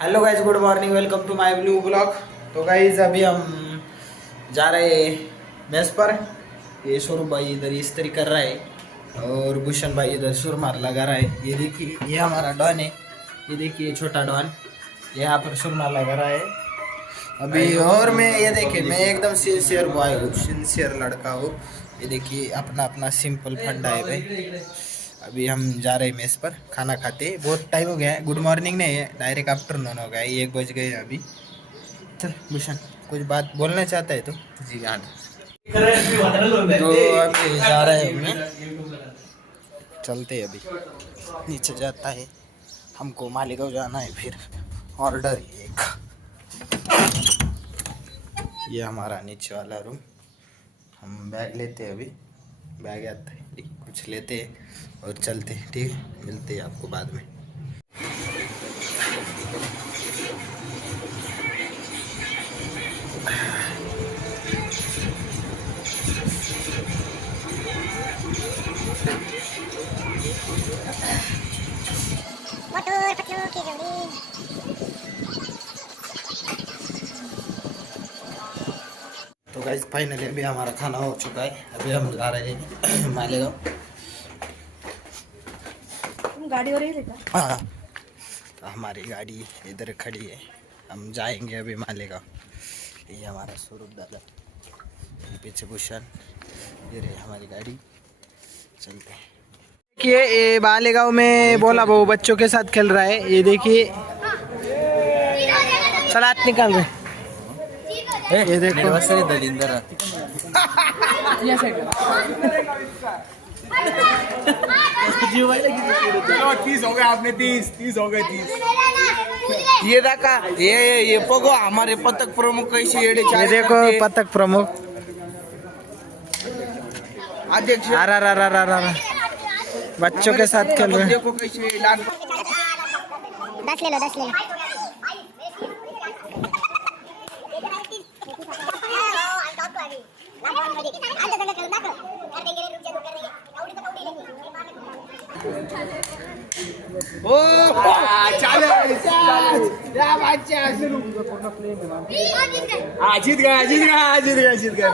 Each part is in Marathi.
Hello guys, good morning, welcome to my blue blog. तो गाइज अभी हम जा रहे हैं मेस पर। ये स्वरूप भाई इधर इस्त्री कर रहा है और भूषण भाई इधर सुरमार लगा रहा है। ये देखिए, ये हमारा डॉन है। ये देखिए छोटा डॉन यहाँ पर सुरमार लगा रहा है अभी। और मैं ये देखिए, मैं एकदम सिंसियर बॉय हूँ, सिंसियर लड़का हूँ। ये देखिए अपना अपना सिंपल फंडा है भाई। अभी हम जा रहे हैं मेस पर खाना खाते। बहुत टाइम हो गया है, गुड मॉर्निंग नहीं है, डायरेक्ट आफ्टरनून हो गया है, 1 बज गए अभी। चल भूषण, कुछ बात बोलना चाहता है तो? जी हाँ। तो अभी जा रहे हैं हमें, चलते अभी नीचे जाता है, हमको मालेगांव जाना है। फिर ऑर्डर एक, ये हमारा नीचे वाला रूम। हम बैग लेते हैं अभी, बैग आता है, कुछ लेते हैं और चलते हैं। ठीक है, मिलते हैं आपको बाद में। तो गाइस फाइनली अभी हमारा खाना हो चुका है। अभी हम जा रहे हैं मालेगांव। गाड़ी हो रही है क्या? हाँ, तो हमारी गाड़ी इधर खड़ी है, हम जाएंगे अभी मालेगांव। ये हमारा स्वरूप दादा, ये पीछे भूषण, ये रही हमारी गाड़ी, चलते हैं। देखिए ये मालेगांव में बोला वो बच्चों के साथ खेल रहा है। ये देखिए सलाद निकाल रहे, ये देखो दलिंदर। चलो 30 हो गए, आपने 30 हो गए 30। ये देखा, ये पगो हमारे पथक प्रमुख कैसे ये देखो, पथक प्रमुख अध्यक्ष बच्चों के साथ खेल रहे हैं। देखो कैसे 10 ले लो 10 ले लो। ओ चलो जीत गया।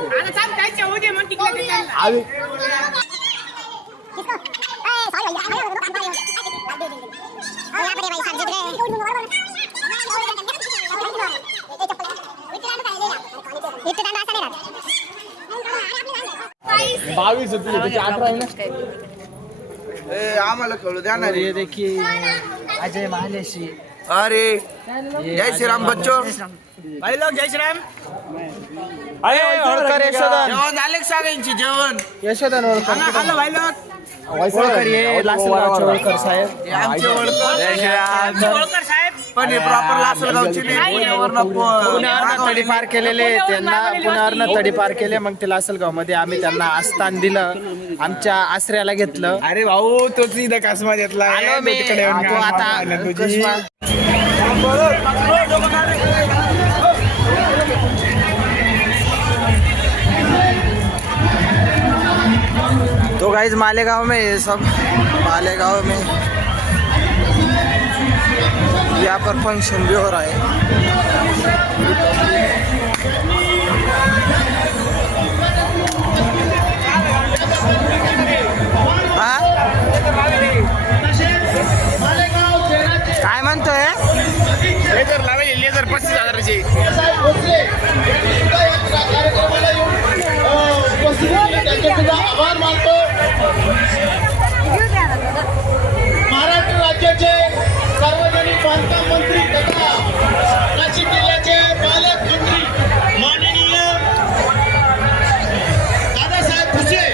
आम्हाला खेळू द्या ना रे। देखिए अजय महालेशी, अरे जय श्री राम बच्चों, भाई लोग जय श्री राम। अरे होळकर यशोधन, जेवण झाले का सगळ्यांची? जेवण यशोधन होळकर, हॅलो भाई लोग होळकर, ये लासलगावचे होळकर साहेब, हे आमचे होळकर, जय श्री राम होळकर साहेब। पण हे प्रॉपर लासलगावचे नाही, पुण्यावरनं तडीपार केलेले, त्यांना पुण्यावरनं तडीपार केले, मग ते लासलगाव मध्ये आम्ही त्यांना आस्थान दिलं, आमच्या आश्रयाला घेतलं। अरे भाऊ तोच इथं कासमा घेतला आलो मी, तो आता कस्मा। तो गाइस मालेगांव में ये सब, मालेगांव में यहाँ पर फंक्शन भी हो रहा है। हाँ? काय म्हणतोय? लेझर लावेल, लेझर 35,000ची। आभार मानतो महाराष्ट्र राज्याचे सार्वजनिक बांधकाम मंत्री तथा नाशिक जिल्ह्याचे पालकमंत्री माननीय दादासाहेब भुसे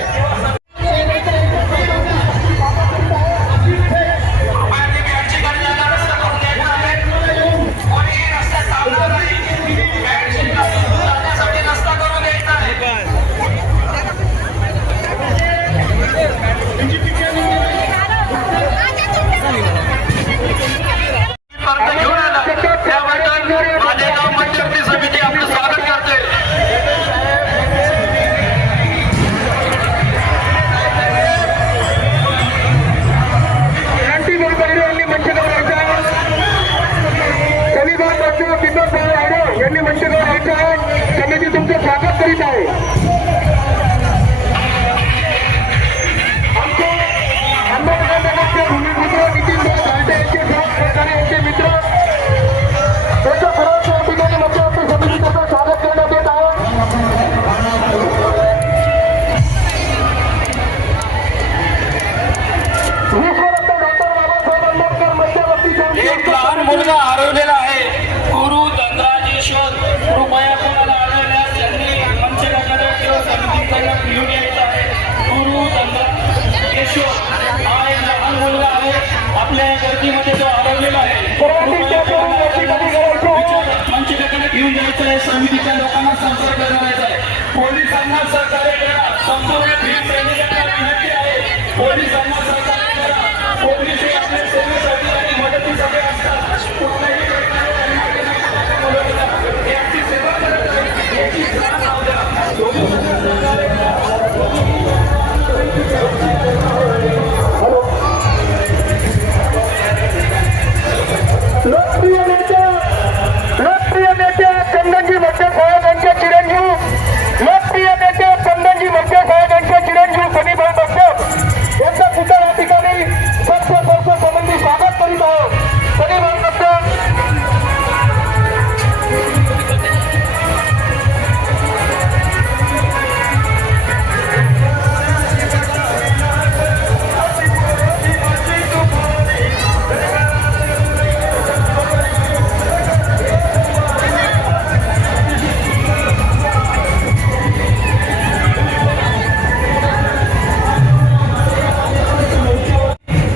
विनोद भाई आडे यांनी मंचावर यायचे आहे. समिती तुमचं स्वागत करीत आहे. आमचे अंबेडकरनगरचे भूमिपुत्र नितीन भाई साठे यांचे सहकारी यांचे मित्र त्यांच्या सर्वांच्या वतीने मंचावरती समितीचं स्वागत करण्यात येत आहे. विश्वरत्न डॉक्टर बाबासाहेब आंबेडकर मंचावरती एक लहान मुलगा हरवलेला आहे. गुरु धनराज यशवंत. कृपया कोणाला आढळल्यास त्यांनी मंचकाकडे किंवा समितीकडे घेऊन यायचं आहे. गुरु धनराज यशवंत हा एक लहान मुलगा आहे. आपल्या गर्दीमध्ये तो हरवलेला आहे. मंचकाकडे घेऊन जायचं आहे. समितीच्या लोकांना संपर्क करायचा आहे. पोलिसांना सहकार्य करा. संपूर्ण भीड सैनिकांना विनंती आहे. पोलिसांना सहकार्य करा. पोलीस हे आपल्या सेवेसाठी आणि मदतीसाठी असतात. कुठल्याही प्रकारे त्यांना मदत करा. याची सेवा करा. याची सेवा लावू द्या. पोलिसांना सहकार्य करा. लोकप्रिय नेते चंदनजी मत्स्य साहेब यांचे चिरंजीव लोकप्रिय नेते चंदनजी मत्स्य साहेब यांचे चिरंजीव सनीभाऊ मत्स्य यांचा पुतळा या ठिकाणी स्वच्छ संबंधी स्वागत करीत आहोत. सनीभाऊ मत्स्य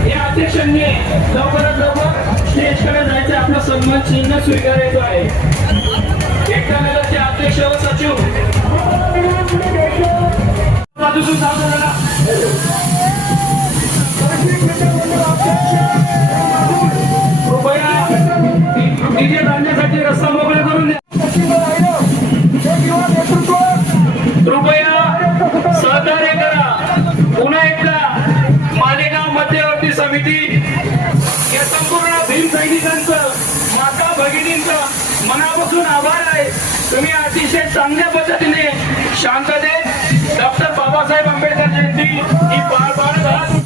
या अध्यक्षांनी लवकरात लवकर स्टेजकडे जायचे. आपला सन्मान चिन्ह स्वीकारायचं आहे. एकता नगरचे अध्यक्ष व सचिव बाजूसून सावधान. कृपया तिथे जाण्यासाठी रस्ता मोकळा करून द्या. कृपया सहकार्य करा. पुन्हा एकदा मालेगाव मध्यवर्ती समिती या संपूर्ण भीम सैनिकांचं माता भगिनींचं मनापासून आभार आहे. तुम्ही अतिशय चांगल्या पद्धतीने शांततेत डॉक्टर बाबासाहेब आंबेडकर जयंती ही पार पाडत आहात.